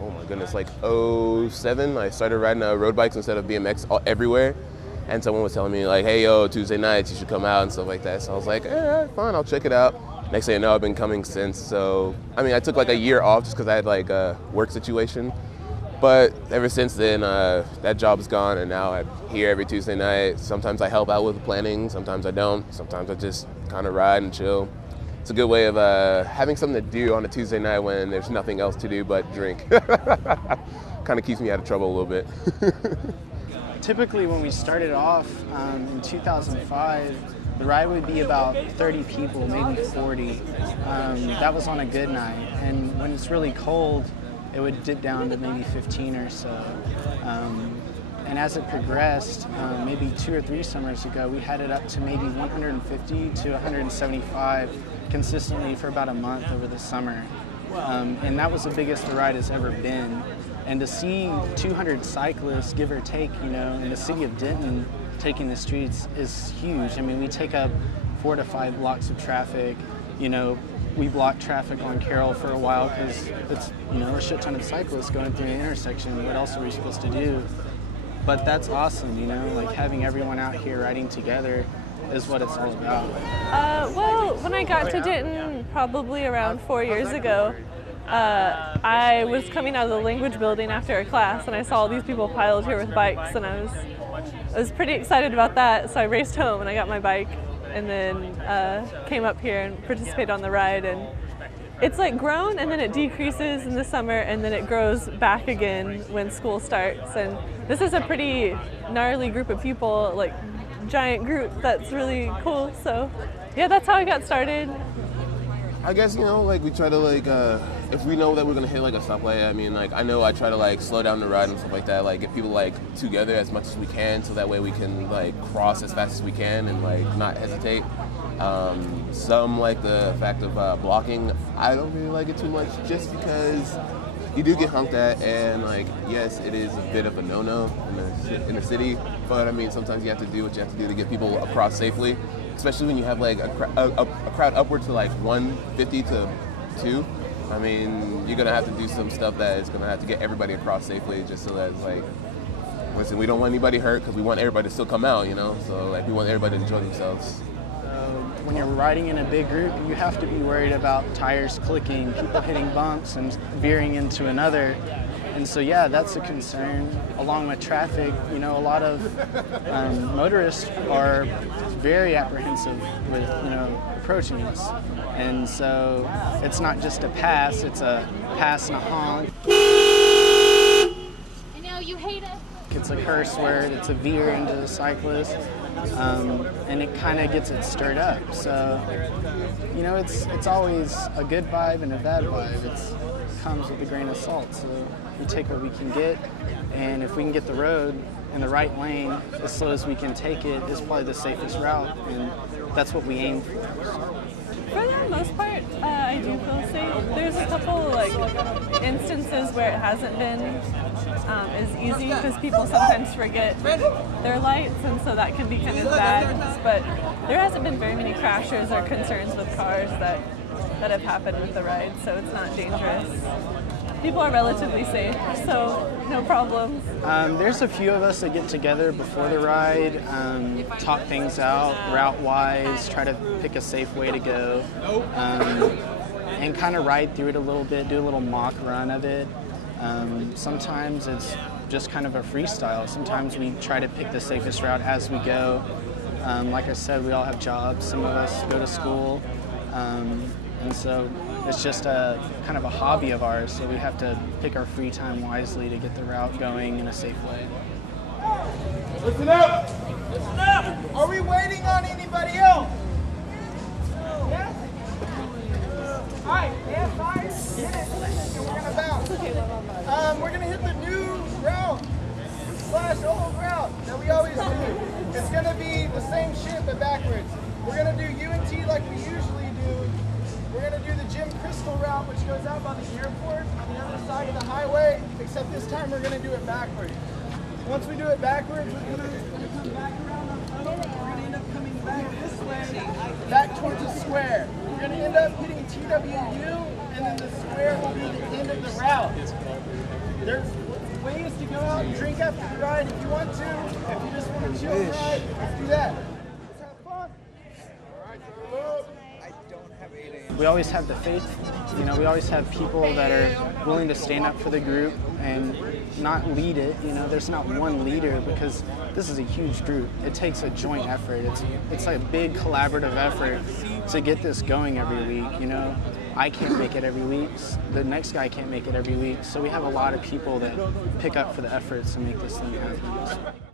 oh my goodness, like '07, I started riding road bikes instead of BMX everywhere. And someone was telling me like, hey, yo, Tuesday nights, you should come out and stuff like that. So I was like, fine, I'll check it out. Next thing you know, I've been coming since. So, I mean, I took like a year off just because I had like a work situation. But ever since then, that job's gone, and now I'm here every Tuesday night. Sometimes I help out with the planning, sometimes I don't. Sometimes I just kind of ride and chill. It's a good way of having something to do on a Tuesday night when there's nothing else to do but drink. Kind of keeps me out of trouble a little bit. Typically, when we started off in 2005, the ride would be about 30 people, maybe 40. That was on a good night. And when it's really cold, it would dip down to maybe 15 or so. And as it progressed, maybe 2 or 3 summers ago, we had it up to maybe 150 to 175 consistently for about a month over the summer. And that was the biggest the ride has ever been. And to see 200 cyclists, give or take, you know, in the city of Denton taking the streets is huge. I mean, we take up 4 to 5 blocks of traffic. You know, we blocked traffic on Carroll for a while because it's, you know, a shit ton of cyclists going through an intersection. What else are we supposed to do? But that's awesome, you know, like having everyone out here riding together is what it's all about. Well, when I got to Denton probably around 4 years ago, I was coming out of the language building after a class, and I saw all these people piled here with bikes, and I was pretty excited about that. So I raced home and I got my bike, and then came up here and participated on the ride. And it's like grown, and then it decreases in the summer, and then it grows back again when school starts. And this is a pretty gnarly group of people, like giant group. That's really cool. So yeah, that's how I got started. I guess, you know, like we try to like, if we know that we're gonna hit like a stoplight, I mean, like I know I try to like slow down the ride and stuff like that, like get people like together as much as we can, so that way we can like cross as fast as we can and like not hesitate. Some like the fact of blocking. I don't really like it too much, just because you do get honked at, and like yes, it is a bit of a no-no in the city, but I mean sometimes you have to do what you have to do to get people across safely. Especially when you have like a crowd upwards to like 150 to 2. I mean, you're gonna have to do some stuff that is gonna have to get everybody across safely, just so that it's like, listen, we don't want anybody hurt because we want everybody to still come out, you know. So like, we want everybody to enjoy themselves. When you're riding in a big group, you have to be worried about tires clicking, people hitting bumps, and veering into another. And so, yeah, that's a concern. Along with traffic, you know, a lot of motorists are very apprehensive with, you know, approaching us. And so it's not just a pass, it's a pass and a honk. I know you hate it. It's a curse word, it's a veer into the cyclist, and it kind of gets it stirred up. So, you know, it's always a good vibe and a bad vibe. It comes with a grain of salt. So we take what we can get, and if we can get the road in the right lane as slow as we can take it, is probably the safest route, and that's what we aim for. For the most part, I do feel safe. There's a couple like instances where it hasn't been as easy because people sometimes forget their lights, and so that can be kind of bad. But there hasn't been very many crashes or concerns with cars that have happened with the ride, so it's not dangerous. People are relatively safe, so no problems. There's a few of us that get together before the ride, talk things out route-wise, try to pick a safe way to go, and kind of ride through it a little bit, do a little mock run of it. Sometimes it's just kind of a freestyle. Sometimes we try to pick the safest route as we go. Like I said, we all have jobs. Some of us go to school. And so it's just a kind of a hobby of ours, so we have to pick our free time wisely to get the route going in a safe way. Listen up! Listen up! Are we waiting on anybody else? Yes? All right, stand by, hit it, and we're gonna bounce. We're gonna hit the new route / old route that we always do. It's gonna be the same shit but backwards. We're gonna do UNT like we usually do. We're going to do the Jim Crystal route, which goes out by the airport on the other side of the highway, except this time we're going to do it backwards. Once we do it backwards, we're going to come back around the tunnel. We're going to end up coming back this way, back towards the square. We're going to end up hitting TWU, and then the square will be the end of the route. There's ways to go out and drink after the ride if you want to. If you just want to chill the ride, let's do that. Let's have fun. We always have the faith, you know, we always have people that are willing to stand up for the group and not lead it, you know, there's not one leader because this is a huge group. It takes a joint effort. It's like a big collaborative effort to get this going every week, you know. I can't make it every week, the next guy can't make it every week, so we have a lot of people that pick up for the efforts to make this thing happen.